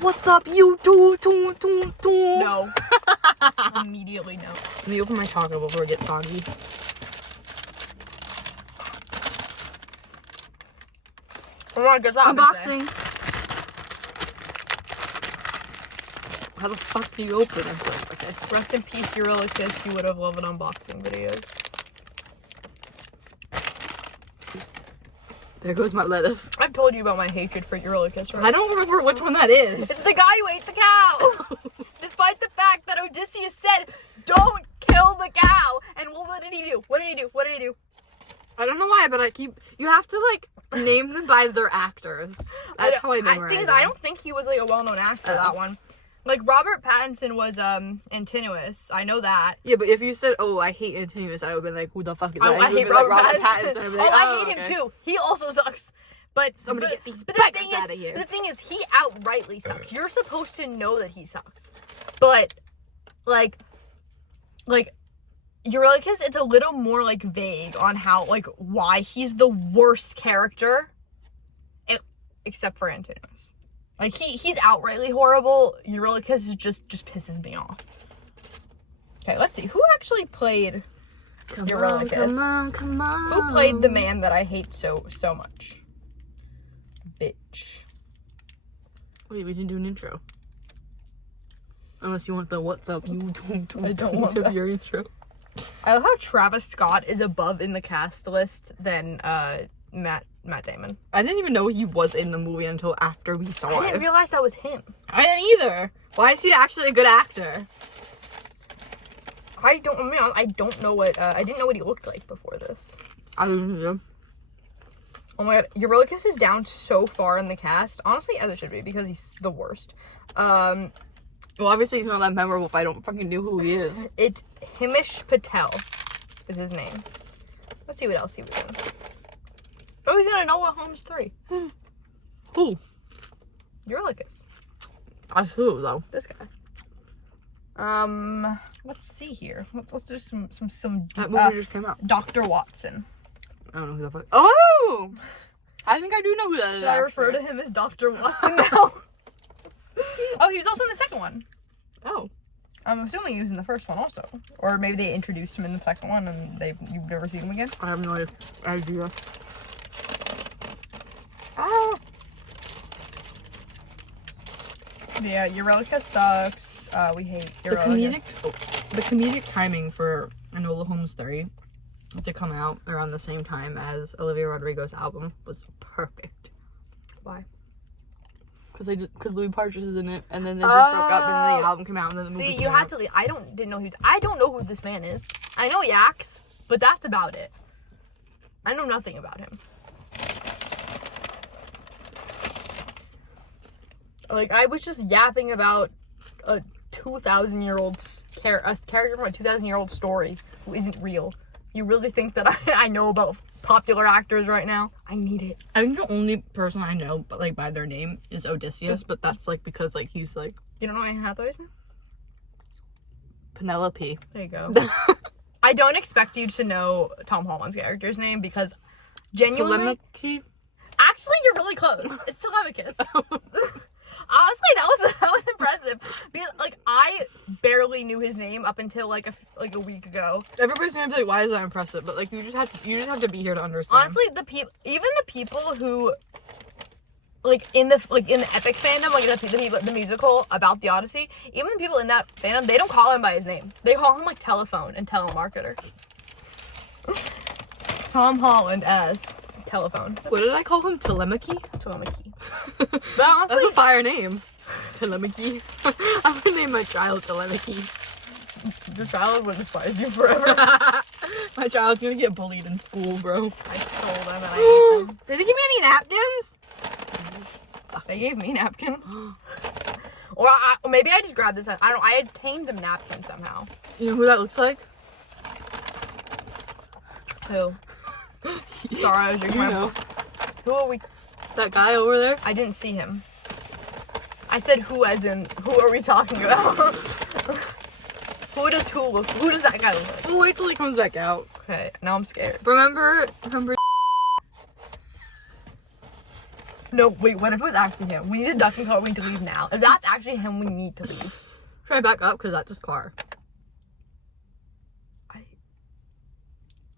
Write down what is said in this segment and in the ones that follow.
What's up, you two? No. Immediately no. Let me open my chocolate before it gets soggy. I want to get that. Unboxing. How the fuck do you open it? Okay. Rest in peace, Eurylochus. You would have loved unboxing videos. There goes my lettuce. I've told you about my hatred for Eurylochus, right? I don't remember which one that is. It's the guy who ate the cow! Despite the fact that Odysseus said, don't kill the cow! And what did he do? What did he do? What did he do? I don't know why, but you have to, like, name them by their actors. That's how I memorize them. I don't think he was, like, a well-known actor, that one. Like, Robert Pattinson was, Antinous. I know that. Yeah, but if you said, oh, I hate Antinous, I would have been like, who the fuck is that? I hate Robert Pattinson. I'd be like, I hate him, too. He also sucks. But somebody get these the beggars thing out of here. The thing is, he outrightly sucks. You're supposed to know that he sucks. But, like, Eurylochus, it's a little more, like, vague on how, like, why he's the worst character, except for Antinous. Like, he's outrightly horrible. Eurylochus just pisses me off. Okay, let's see. Who actually played Eurylochus? Come on. Who played the man that I hate so much? Bitch. Wait, we didn't do an intro. Unless you want the what's up, you I don't want that. Your intro. I love how Travis Scott is above in the cast list than Matt Damon. I didn't even know he was in the movie until after we saw it. I didn't realize that was him. I didn't either. Why is he actually a good actor? I don't know what I didn't know what he looked like before this. I don't know. Oh my god, Eurylochus is down so far in the cast. Honestly, as it should be, because he's the worst. Well, obviously he's not that memorable if I don't fucking know who he is. It's Himish Patel is his name. Let's see what else he was in. Oh, he's in Enola Holmes 3. Who? Eurylochus. That's who, though. This guy. Let's see here. Let's do some. That movie just came out. Dr. Watson. I don't know who that fuck. Oh! I think I do know who that is. Should I refer to him as Dr. Watson now? Oh, he was also in the second one. Oh. I'm assuming he was in the first one also. Or maybe they introduced him in the second one and you've never seen him again? I have no idea. Ah! Yeah, Eurylochus sucks. We hate Eurylochus. The comedic timing for Enola Holmes 3 to come out around the same time as Olivia Rodrigo's album was perfect. Why? Because Louis Partridge is in it, and then they just broke up, and then the album came out, and then the movie See, came you out. had to leave. I don't know who this man is. I know he acts, but that's about it. I know nothing about him. Like, I was just yapping about a 2,000-year-old character from a 2,000-year-old story who isn't real. You really think that I know about popular actors right now? I need it. I think the only person I know, but like by their name, is Odysseus, but that's like because like he's like You don't know Anne Hathaway's name? Penelope. There you go. I don't expect you to know Tom Holland's character's name because genuinely... Telemachy? Actually, you're really close. It's Telemachus. Honestly, that was impressive because like I barely knew his name up until like a week ago. Everybody's gonna be like, "Why is that impressive?" But like, you just have to be here to understand. Honestly, even the people who like in the epic fandom, like the musical about the Odyssey, even the people in that fandom, they don't call him by his name. They call him like Telephone and Telemarketer. Tom Holland as Telephone. What did I call him? Telemachy? Telemachy. But honestly, that's a fire name. Telemachy. I'm gonna name my child Telemachy. Your child would despise you forever. My child's gonna get bullied in school, bro. I stole them and I ate them. Did they give me any napkins? They gave me napkins. Or maybe I just grabbed this. I obtained a napkin somehow. You know who that looks like? Who? Sorry, I was drinking my... Who are we? That guy over there? I didn't see him. I said who as in, who are we talking about? Who does that guy look like? We'll wait till he comes back out. Okay, now I'm scared. Remember? No, No, wait, what if it was actually him? We need a duck and coat, we need to leave now. If that's actually him, we need to leave. Should I back up? Because that's his car.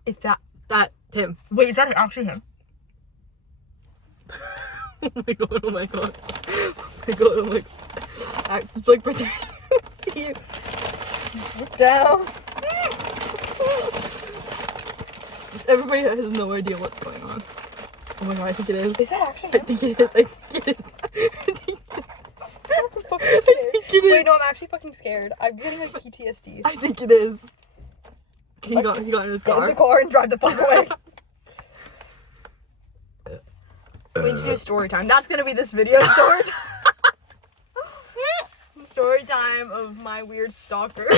If that... That's him. Wait, is that actually him? Oh my god, oh my god. Oh my god, oh my god. Just like pretend I don't see you. Just look down. Everybody has no idea what's going on. Oh my god, I think it is. Is that actually I him? think it is. I think it is. I'm fucking scared. Wait, no, I'm actually fucking scared. I'm getting like PTSD. I think it is. He got in his Get car. in the car and drive the fuck away. We need to do story time. That's gonna be this video story time. Story time of my weird stalker.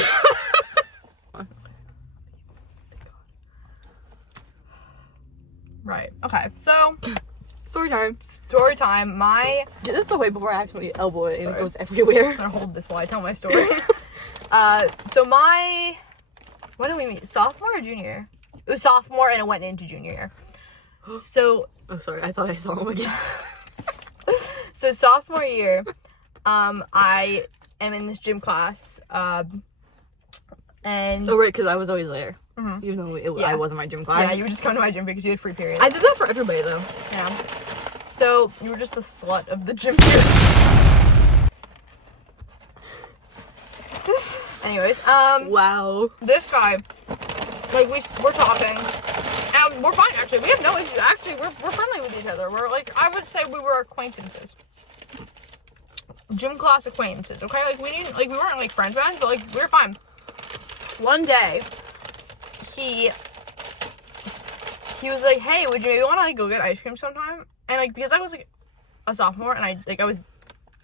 Right. Okay. So, Story time. story time. My... Get this away before I actually elbow it and it goes everywhere. I'm gonna hold this while I tell my story. So my... When did we meet? Sophomore or junior year? It was sophomore and it went into junior year. So... Oh, sorry. I thought I saw him again. So sophomore year, I am in this gym class, and... Oh, right, because I was always there. Mhm. Even though Yeah. I wasn't my gym class. Yeah, you would just come to my gym because you had free periods. I did that for everybody, though. Yeah. So, you were just the slut of the gym period. Anyways, Wow. this guy, like, we're talking, and we're fine, actually. We have no issue. Actually, we're friendly with each other. We're, like, I would say we were acquaintances. Gym class acquaintances, okay? Like, we weren't, like, friends, but, like, we were fine. One day, he was like, hey, would you maybe want to, like, go get ice cream sometime? And, like, because I was, like, a sophomore, and I was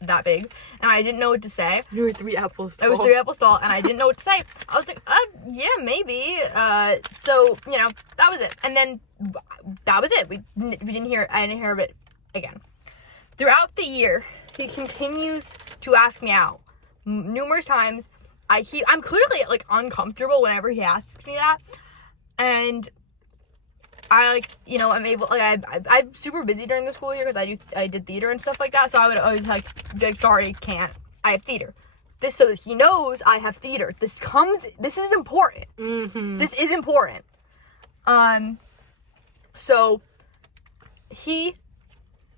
that big, and I didn't know what to say. You were 3 apples tall. I was 3 apples tall, and I didn't know what to say. I was like, yeah, maybe. So, you know, that was it. And then, that was it. I didn't hear of it again. Throughout the year, he continues to ask me out. Numerous times. I'm clearly, like, uncomfortable whenever he asks me that. And I, like, you know, I'm able, like, I'm super busy during the school year because I did theater and stuff like that. So I would always, like, sorry, can't. I have theater. So that he knows I have theater. This is important. Mm-hmm. This is important. So he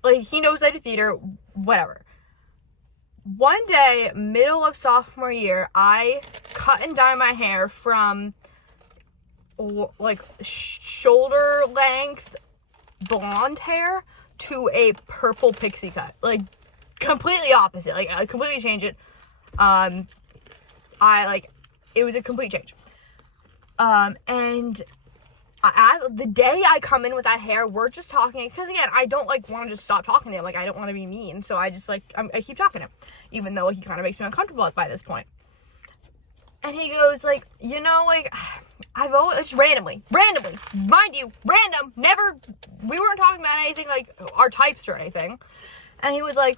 knows I do theater, whatever. One day, middle of sophomore year, I cut and dye my hair from, like, shoulder length blonde hair to a purple pixie cut. Like, completely opposite. Like, I completely changed it. It was a complete change. And as the day I come in with that hair, we're just talking, because again, I don't, like, want to just stop talking to him. Like, I don't want to be mean, so I just, like, I keep talking to him, even though, like, he kind of makes me uncomfortable by this point. And he goes, like, you know, like, I've always, just randomly, mind you, random, never, we weren't talking about anything, like, our types or anything. And he was like,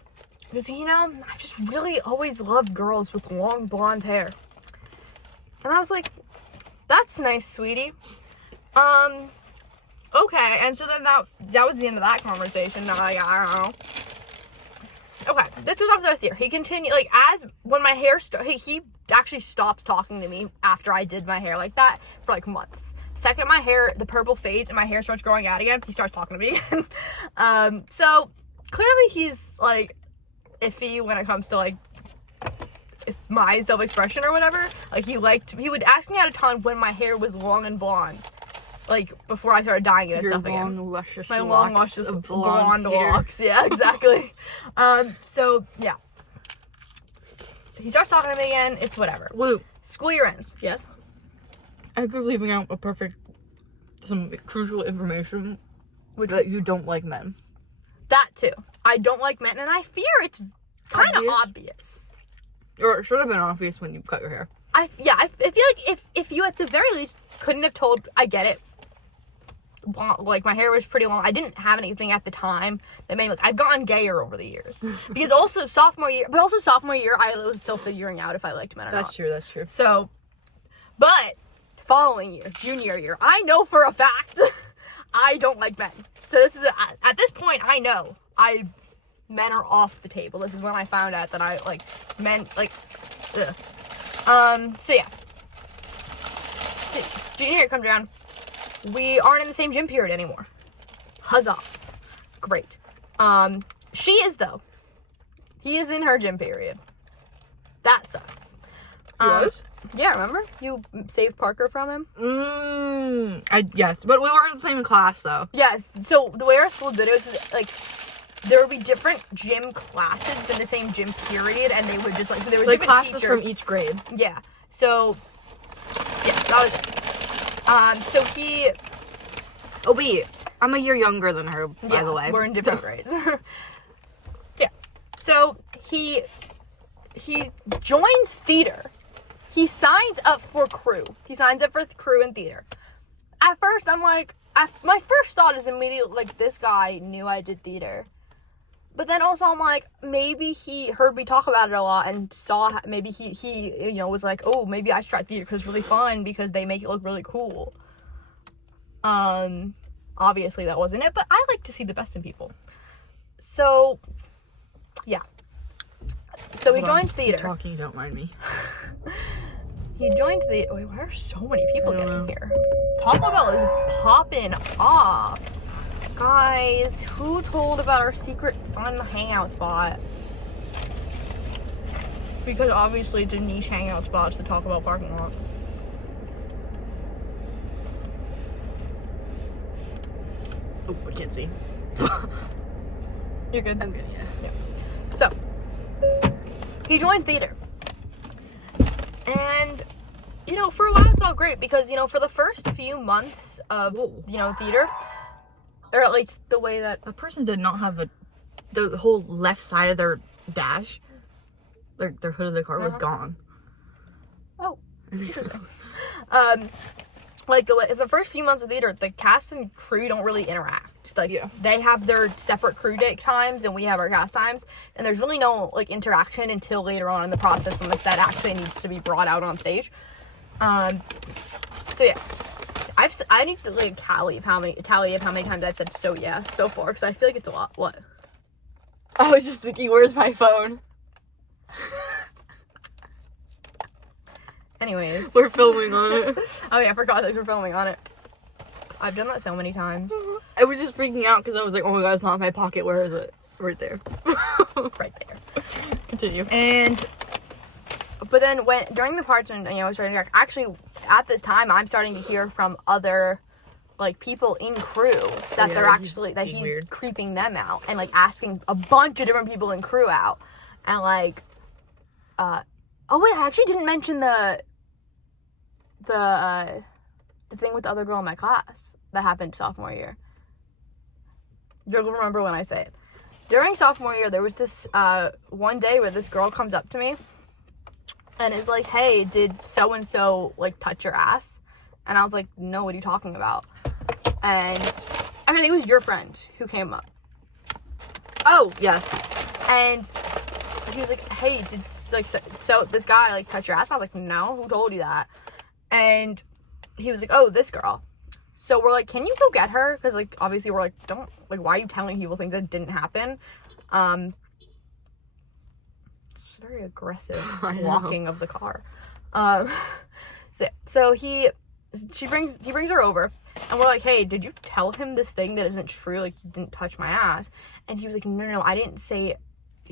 you know, I've just really always loved girls with long blonde hair. And I was like, that's nice, sweetie. Okay, and so then that was the end of that conversation. Now, like, I don't know. Okay, this was after this year. He continued, like, when my hair he actually stops talking to me after I did my hair like that for, like, months. Second my hair, the purple fades and my hair starts growing out again, he starts talking to me again. So, clearly he's, like, iffy when it comes to, like, it's my self-expression or whatever. Like, he would ask me out a ton when my hair was long and blonde. Like, before I started dyeing it and stuff again. My long, luscious blonde locks. Yeah, exactly. So, yeah. He starts talking to me again. It's whatever. Woo. School year ends. Yes. I could leaving out some crucial information, that you don't like men. That, too. I don't like men, and I fear it's kind of obvious. Or it should have been obvious when you cut your hair. I feel like if you at the very least couldn't have told, I get it. Like, my hair was pretty long. I didn't have anything at the time that made me, like, I've gotten gayer over the years. Because also sophomore year, I was still figuring out if I liked men or not. That's true. So, but following year, junior year, I know for a fact I don't like men. So this is, at this point, I know. men are off the table. This is when I found out that I, like, men, like, ugh. So yeah. Junior year comes around. We aren't in the same gym period anymore. Huzzah. Great. She is, though. He is in her gym period. That sucks. Was? Yeah, remember? You saved Parker from him? Yes, but we weren't in the same class, though. Yes. So the way our school did it was, like, there would be different gym classes in the same gym period, and they would just, like, so there were Like, different classes teachers. from each grade. Yeah. So, yeah, that was it. So he... Oh, wait. I'm a year younger than her, by the way. We're in different grades. Yeah. So he joins theater. He signs up for crew. He signs up for crew and theater. At first, I'm like, my first thought is immediately, like, this guy knew I did theater. But then also I'm like, maybe he heard me talk about it a lot and saw, maybe he you know, was like, oh, maybe I should try theater because it's really fun because they make it look really cool. Obviously that wasn't it, but I like to see the best in people. So, yeah. So he joins theater. Keep talking, don't mind me. He joins the... Wait, why are so many people getting here? Taco Bell is popping off. Guys, who told about our secret fun hangout spot? Because obviously it's a niche hangout spot. It's the Taco Bell parking lot. Oh, I can't see. You're good? I'm good, yeah. So, he joins theater. And, you know, for a while it's all great because, you know, for the first few months of, you know, theater, or at least the way that... A person did not have the whole left side of their dash. Their hood of the car was gone. Oh. Like, the first few months of theater, the cast and crew don't really interact. Like, they have their separate crew day times, and we have our cast times, and there's really no, like, interaction until later on in the process when the set actually needs to be brought out on stage. So, yeah. I need to, like, tally of how many times I've said so yeah so far, because I feel like it's a lot. What? I was just thinking, where's my phone? Anyways. We're filming on it. Oh yeah, I forgot that we're filming on it. I've done that so many times. I was just freaking out because I was like, oh my god, it's not in my pocket. Where is it? Right there. Right there. Continue. But then during the parts when, you know, I was starting to actually, at this time, I'm starting to hear from other, like, people in crew that they're actually, that he's weird. Creeping them out and, like, asking a bunch of different people in crew out. And, like, oh wait, I actually didn't mention the thing with the other girl in my class that happened sophomore year. You'll remember when I say it. During sophomore year, there was this one day where this girl comes up to me and is like, hey, did so-and-so, like, touch your ass? And I was like, no, what are you talking about? And I think it was your friend who came up. Oh, yes. And he was like, hey, did, like, so this guy, like, touch your ass? And I was like, no, who told you that? And he was like, oh, this girl. So we're like, can you go get her? Because, like, obviously we're like, don't, like, why are you telling people things that didn't happen? It's very aggressive walking of the car. So he brings her over, and we're like, hey, did you tell him this thing that isn't true? Like, he didn't touch my ass. And he was like, no, I didn't say,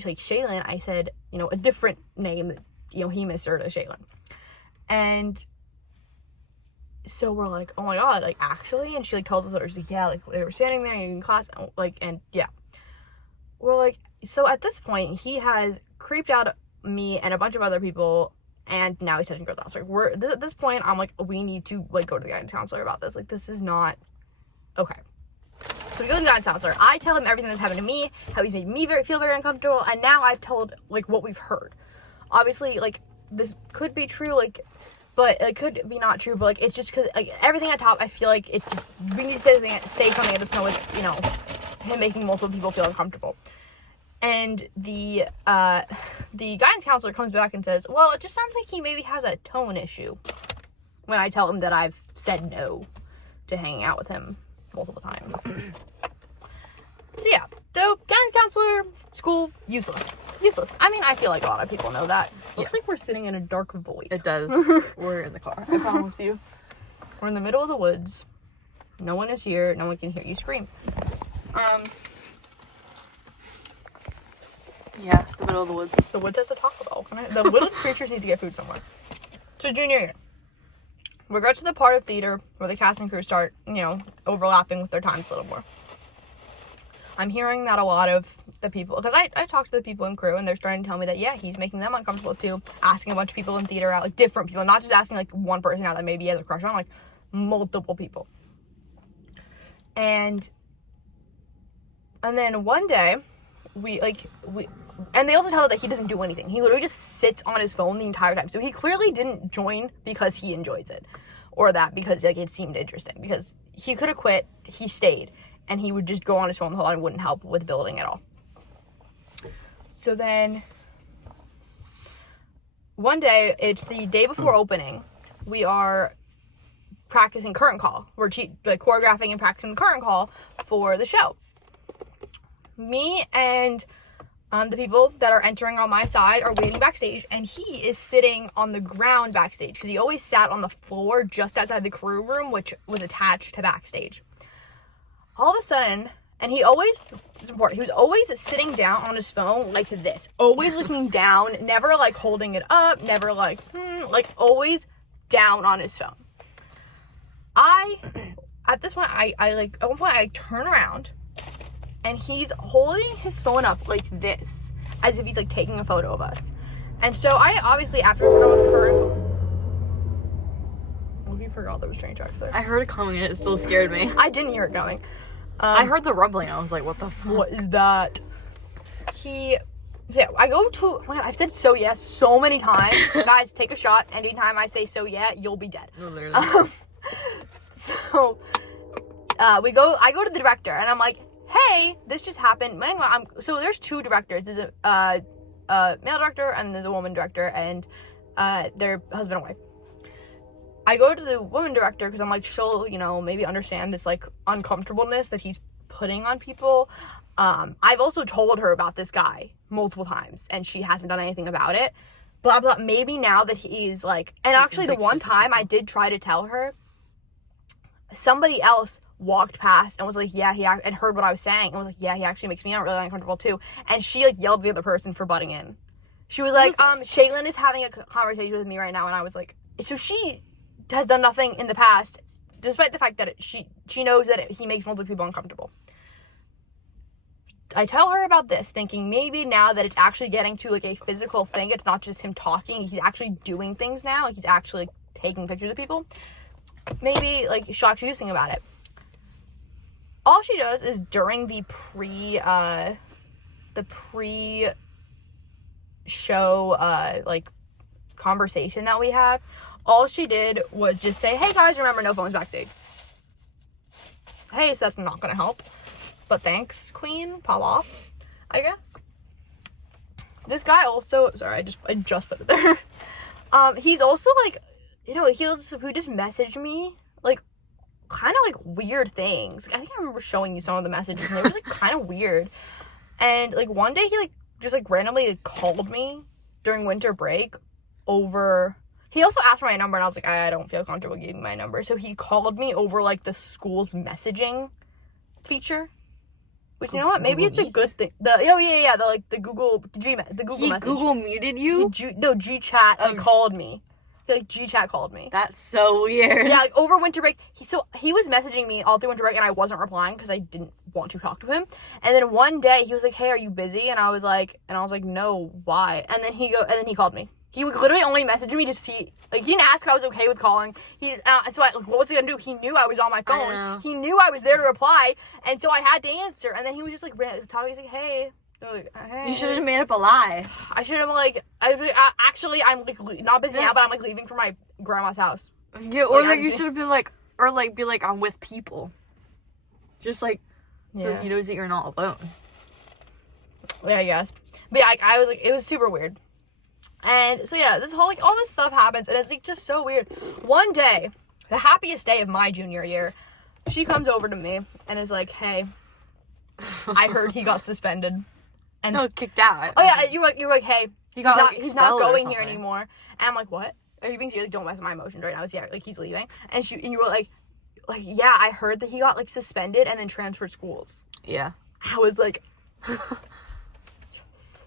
like, Shaelyn. I said, you know, a different name that, you know, he misheard as Shaelyn. And so we're like, oh my god, like, actually? And she, like, tells us, like, yeah, like, they were standing there in class, like, and yeah. We're like, so at this point, he has creeped out me and a bunch of other people, and now he's touching girls' ass. Like, at this point, I'm like, we need to, like, go to the guidance counselor about this. Like, this is not okay. So we go to the guidance counselor. I tell him everything that's happened to me, how he's made me feel very uncomfortable, and now I've told, like, what we've heard. Obviously, like, this could be true, like, but it could be not true, but, like, it's just because, like, everything at top, I feel like it's just, we need to say something at this point with, you know, him making multiple people feel uncomfortable. And the guidance counselor comes back and says, well, it just sounds like he maybe has a tone issue, when I tell him that I've said no to hanging out with him multiple times. So yeah, so guidance counselor School, useless. Useless. I mean, I feel like a lot of people know that. Looks Yeah. like we're sitting in a dark void. It does. We're in the car. I promise you. We're in the middle of the woods. No one is here. No one can hear you scream. Yeah, the middle of the woods. The woods has a Taco Bell. The woodland creatures need to get food somewhere. So junior year. We got to the part of theater where the cast and crew start, overlapping with their times a little more. I'm hearing that a lot of the people, because I talked to the people in crew and they're starting to tell me that, yeah, he's making them uncomfortable too. Asking a bunch of people in theater out, like different people, not just asking like one person out that maybe he has a crush on, like multiple people. And then one day, and they also tell her that he doesn't do anything. He literally just sits on his phone the entire time. So he clearly didn't join because he enjoys it. Or that because like it seemed interesting. Because he could have quit, he stayed. And he would just go on his phone the whole time and wouldn't help with building at all. So then, one day, it's the day before opening. We are practicing curtain call. We're choreographing and practicing the curtain call for the show. Me and the people that are entering on my side are waiting backstage, and he is sitting on the ground backstage because he always sat on the floor just outside the crew room, which was attached to backstage. All of a sudden, and it's important, he was always sitting down on his phone like this, always looking down, never like holding it up, never like always down on his phone. At this point, at one point I turn around, and he's holding his phone up like this, as if he's like taking a photo of us. And so I obviously, after we're done with current, we forgot there was train tracks there. I heard it coming and it still scared me. I didn't hear it going. I heard the rumbling. I was like, what the fuck? What is that? I go to, oh my God, I've said so yes so many times. Guys, take a shot. Anytime I say so yeah, you'll be dead. No, literally. I go to the director and I'm like, hey, this just happened. So there's two directors. There's a male director and there's a woman director, and they're husband and wife. I go to the woman director because I'm like, she'll, maybe understand this, like, uncomfortableness that he's putting on people. I've also told her about this guy multiple times, and she hasn't done anything about it. Blah, blah. Maybe now that he's, like... And actually, the one time I did try to tell her, somebody else walked past and was like, yeah, and heard what I was saying, and was like, yeah, he actually makes me really uncomfortable, too. And she, like, yelled at the other person for butting in. She was like, Shaelyn is having a conversation with me right now, and I was like... So she... has done nothing in the past, despite the fact that she knows that he makes multiple people uncomfortable. I tell her about this, thinking maybe now that it's actually getting to like a physical thing, it's not just him talking, he's actually doing things now, he's actually taking pictures of people. Maybe like she'll actually do something about it. All she does is during the pre-show like conversation that we have, all she did was just say, hey guys, remember, no phones backstage. Hey, so that's not gonna help. But thanks, queen. Pop off, I guess. This guy also, sorry, I just put it there. He's also like, he just messaged me, like, kind of like weird things. Like, I think I remember showing you some of the messages, and it was like kind of weird. And like one day he like just like randomly like, called me during winter break over... He also asked for my number, and I was like, I don't feel comfortable giving my number. So he called me over, like, the school's messaging feature. Which, you know what? Maybe it's a good thing. The Google message. He Google muted you? G-Chat called me. G-Chat called me. That's so weird. Yeah, like, over winter break. He was messaging me all through winter break, and I wasn't replying because I didn't want to talk to him. And then one day, he was like, hey, are you busy? And I was like, no, why? And then he called me. He would literally only message me to see, like, he didn't ask if I was okay with calling. What was he gonna do? He knew I was on my phone. He knew I was there to reply, and so I had to answer. And then he was just, like, talking, he's like, hey. Like, hey. You should have made up a lie. I should have, like, actually, I'm, like, not busy now, but I'm, like, leaving for my grandma's house. Yeah, or, like, you should have been, like, be like, I'm with people. Just, like, so he knows that you're not alone. Yeah, I guess. But, yeah, I was, like, it was super weird. And so, yeah, this whole, like, all this stuff happens, and it's, like, just so weird. One day, the happiest day of my junior year, she comes over to me and is like, hey, I heard he got suspended. And No, kicked out. oh yeah, you're like, hey, He got, like, he's not expelled or going here something. anymore. And I'm like, what? Are you being serious? Like, don't mess with my emotions right now. It's, yeah, like, he's leaving. And you were like, yeah, I heard that he got, like, suspended and then transferred schools. Yeah. I was like, yes.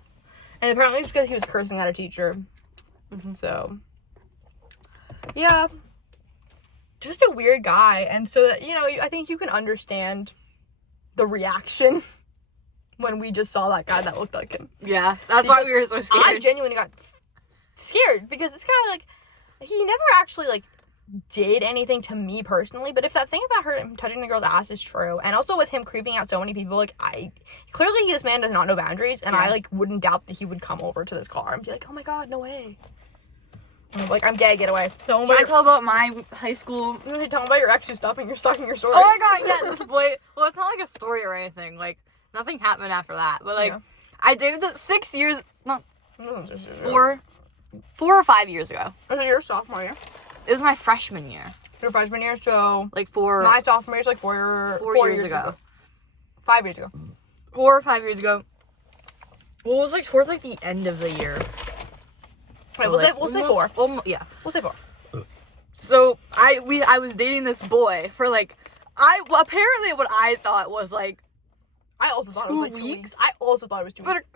And apparently it's because he was cursing at a teacher. Mm-hmm. So, yeah. Just a weird guy. And so, that, you know, I think you can understand the reaction when we just saw that guy that looked like him. Yeah, that's why we were so scared. I genuinely got scared because this guy, like, he never actually, like, did anything to me personally, but if that thing about him touching the girl's ass is true, and also with him creeping out so many people, like, clearly this man does not know boundaries, and I, like, wouldn't doubt that he would come over to this car and be like, oh my god, no way. And I'm gay, get away. Should I tell about my high school? Tell me about your ex who's stopping your stalking your story. Oh my god, yeah, this boy. Well, it's not like a story or anything. Like, nothing happened after that. But, like, I dated this 6 years, not, 4 or 5 years ago. Was it your sophomore year? It was my freshman year. Your freshman year, so... Like, my sophomore year is like 4 years ago. 5 years ago. 4 or 5 years ago. Well, it was, like, towards, like, the end of the year. Wait, So, we'll like, say 4. Yeah. We'll say 4. So, I was dating this boy for, like... apparently what I thought was, like... I also thought it was like 2 weeks. weeks. I also thought it was 2 But weeks.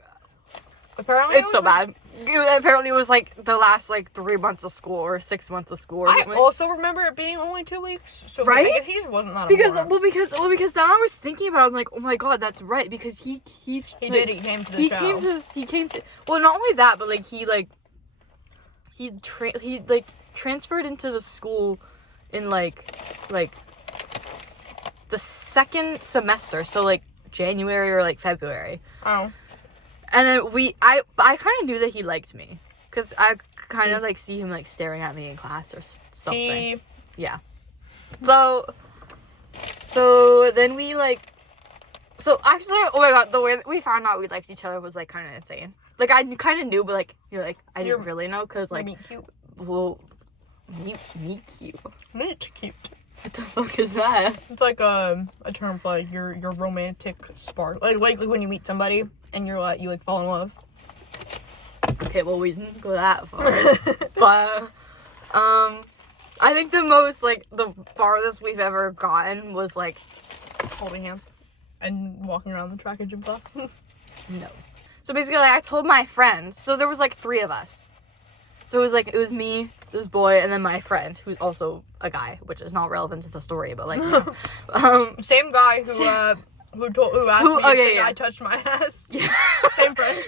Apparently it's so bad. Apparently it was, like, the last, like, 3 months of school or 6 months of school or I something. also remember it being only 2 weeks. So Right? I guess he just wasn't that Because important. because then I was thinking about it, I'm like, oh my god, that's right, because he He like, did. He came to the show. he came to well, not only that, but like he transferred into the school in like the second semester, so like January or like February. Oh. And then I kind of knew that he liked me, because I kind of like see him like staring at me in class or something. Yeah. So then we like, so actually, oh my god, the way that we found out we liked each other was like kind of insane. Like I kind of knew, but like I didn't really know, because like Meet cute. well, meet cute. Meet cute. What the fuck is that? It's like a term for like your romantic spark. Like when you meet somebody and you like fall in love. Okay, well, we didn't go that far. But, I think the farthest we've ever gotten was, like... Holding hands. And walking around the track and gym class. No. So, basically, like, I told my friend... So, there was, like, 3 of us. So, it was me, this boy, and then my friend, who's also a guy, which is not relevant to the story, but, like, you know. Same guy who asked me if I touched my ass. Yeah. Same friend.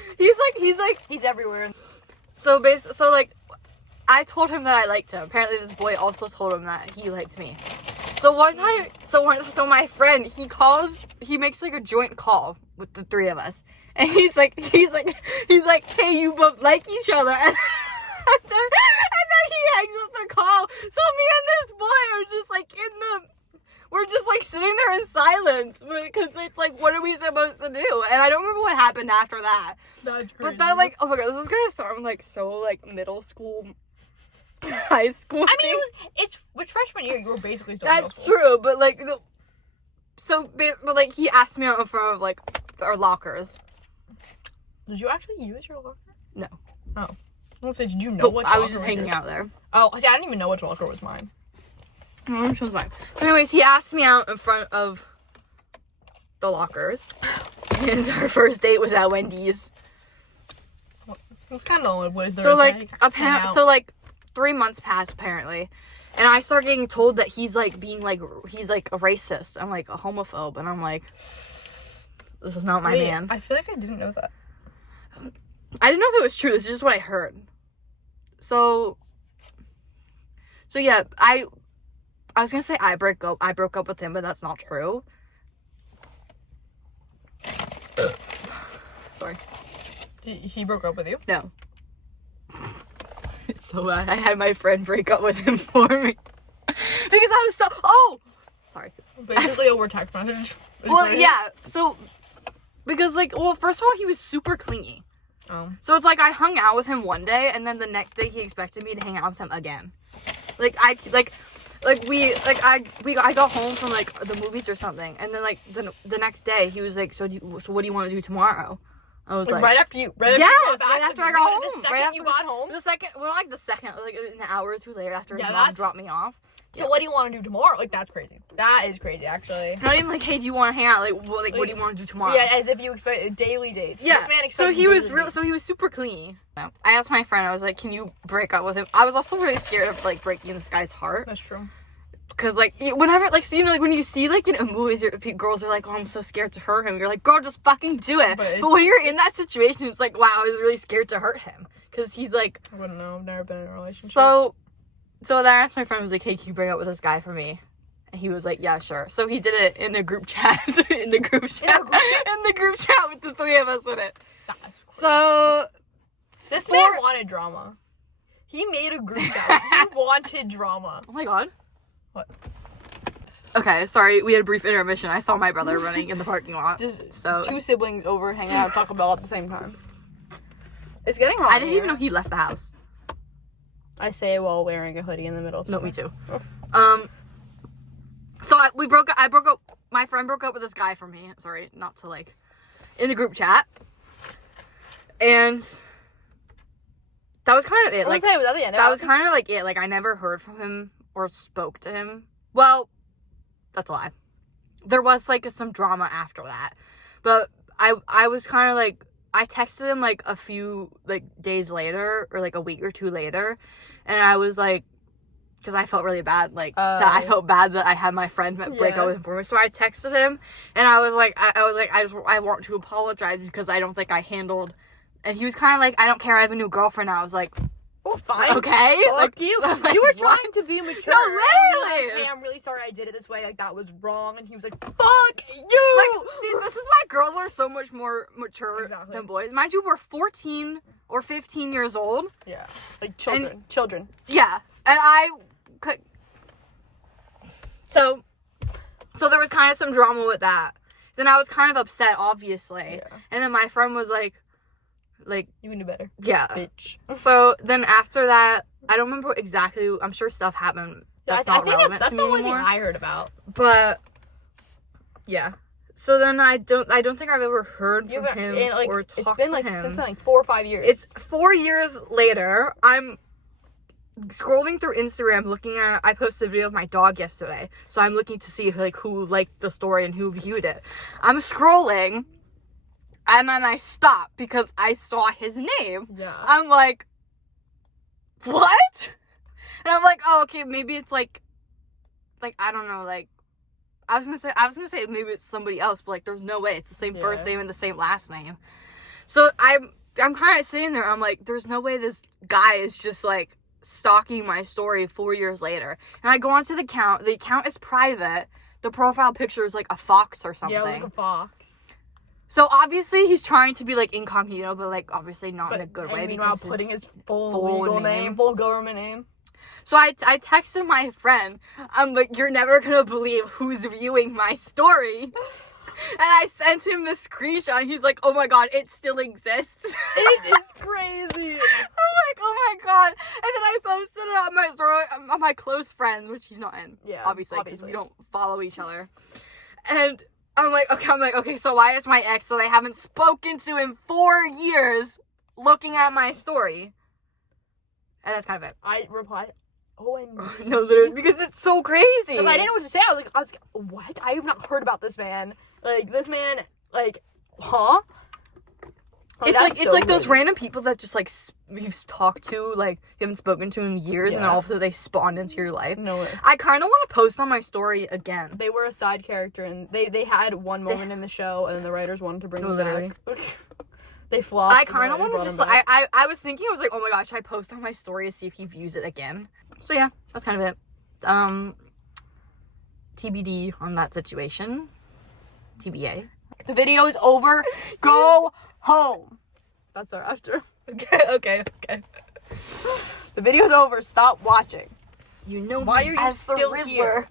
He's everywhere. So like, I told him that I liked him. Apparently, this boy also told him that he liked me. So one time, so my friend, he makes like a joint call with the 3 of us, and he's like, hey, you both like each other, and then he hangs up the call. So me and this boy are just like we're just like sitting there in silence, because it's like, what are we supposed to do? And I don't remember what happened after that. That's crazy. But then, like, oh my god, this is gonna sound like so like middle school, high school. I mean, it's freshman year. You were basically still in middle that's school. true, but like, but like, he asked me out in front of like our lockers. Did you actually use your locker? No. Oh. I was gonna say, did you know But what I locker was just hanging yours? out there. Oh, see, I didn't even know which locker was mine. Which was mine. So anyways, he asked me out in front of the lockers, and our first date was at Wendy's. It's kind of the only ways there So is like, to hang out. so like 3 months passed apparently, and I start getting told that he's like he's like a racist. I'm like a homophobe, and I'm like, this is not my Wait, man. I feel like I didn't know that. I didn't know if it was true. This is just what I heard. So yeah, I was gonna say I broke up with him, but that's not true. Sorry. He broke up with you? No. It's so bad. I had my friend break up with him for me. Because I was so... Oh! Sorry. Basically over text message. Well, yeah. So, because, like, well, first of all, he was super clingy. Oh. So it's like I hung out with him one day, and then the next day he expected me to hang out with him again. I got home from like the movies or something, and then like the next day he was like, so what do you want to do tomorrow? I was Like, like, right after you got yes, back, right after I like, got literally home. The second Right after you got home. The second, well, not like the second, like an hour or two later after Yeah, mom that's- dropped me off. So what do you want to do tomorrow? Like, that's crazy. That is crazy, actually. Not even like, hey, do you want to hang out? Like, what do you want to do tomorrow? Yeah, as if you expect daily dates. Yeah. This man So expected he was daily real. dates. So he was super clingy. I asked my friend. I was like, "Can you break up with him?" I was also really scared of like breaking this guy's heart. That's true. Cause like whenever like so you know like when you see like in movies girls are like, oh, I'm so scared to hurt him. You're like, girl, just fucking do it. But when you're in that situation, it's like, wow, I was really scared to hurt him. Cause he's like, I wouldn't know. I've never been in a relationship. So then I asked my friend, I was like, hey, can you break up with this guy for me? And he was like, yeah, sure. So he did it in a group chat. in the group chat with the three of us in it. That's crazy. So This man wanted drama. He made a group chat. He wanted drama. oh my god. What? Okay, sorry, we had a brief intermission. I saw my brother running in the parking lot. Just so two siblings over hanging out, talking about at the same time. It's getting hot. I didn't even know he left the house. I say while wearing a hoodie in the middle of No, summer. me too. So I broke up. My friend broke up with this guy from me. Sorry, not to like, in the group chat. And that was kind of it. Like, was at the end. that was kind of like it. Like, I never heard from him or spoke to him. Well, that's a lie. There was like some drama after that, but I was kind of like, I texted him like a few like days later or like a week or two later, and I was like, because I felt really bad, like that I felt bad that I had my friend break up with him for me. So I texted him, and I was like, I want to apologize because I don't think I handled. And he was kind of like, I don't care, I have a new girlfriend now. I was like, well, fine. okay. Fuck like, you. so, like, You were what? trying to be mature. No, and be literally. like, hey, I'm really sorry I did it this way. Like, that was wrong. And he was like, fuck you. Like, see, this is why girls are so much more mature than boys. Mind you, we're 14 or 15 years old. Yeah. Like, children. Yeah. And So there was kind of some drama with that. Then I was kind of upset, obviously. Yeah. And then my friend was like, You can do better. yeah. Bitch. So then after that, I don't remember exactly. I'm sure stuff happened. That's not relevant that's to the me only thing anymore. I heard about. But yeah. So then I don't think I've ever heard from him or talked it's been to like him. since like 4 or 5 years. It's 4 years later. I'm scrolling through Instagram looking at, I posted a video of my dog yesterday, so I'm looking to see like who liked the story and who viewed it. I'm scrolling and then I stop because I saw his name. Yeah. I'm like, what? And I'm like, oh, okay, maybe it's like I don't know, like I was gonna say maybe it's somebody else, but like there's no way it's the same first name and the same last name. So I'm kind of sitting there, I'm like, there's no way this guy is just like stalking my story 4 years later. And I go onto the account is private, the profile picture is like a fox or something. Yeah, like a fox. So obviously he's trying to be like incognito, but like obviously not in a good way. Meanwhile, because putting his full legal name, full government name. So I texted my friend, I'm like, you're never gonna believe who's viewing my story. And I sent him the screenshot, and he's like, oh my god, it still exists. It is crazy. I'm like, oh my god. And then I posted it on my story, on my close friends, which he's not in. Yeah, Obviously, because we don't follow each other. And I'm like, okay, so why is my ex that I haven't spoken to in 4 years looking at my story? And that's kind of it. I replied, OMG. No, literally, because it's so crazy. Because I didn't know what to say. I was like, what? I have not heard about this man. Like, this man, like, huh? It's like those random people that just like you've talked to, like you haven't spoken to in years, and then all of a sudden they spawn into your life. No way. I kind of want to post on my story again. They were a side character, and they had one moment in the show, and then the writers wanted to bring them back. They flopped. I kind of want to just like, I was thinking, I was like, oh my gosh, should I post on my story to see if he views it again? So yeah, that's kind of it. TBD on that situation. TBA. The video is over. Go home. That's our after. Okay. The video's over. Stop watching. You know why are you as the still Rizzler. here?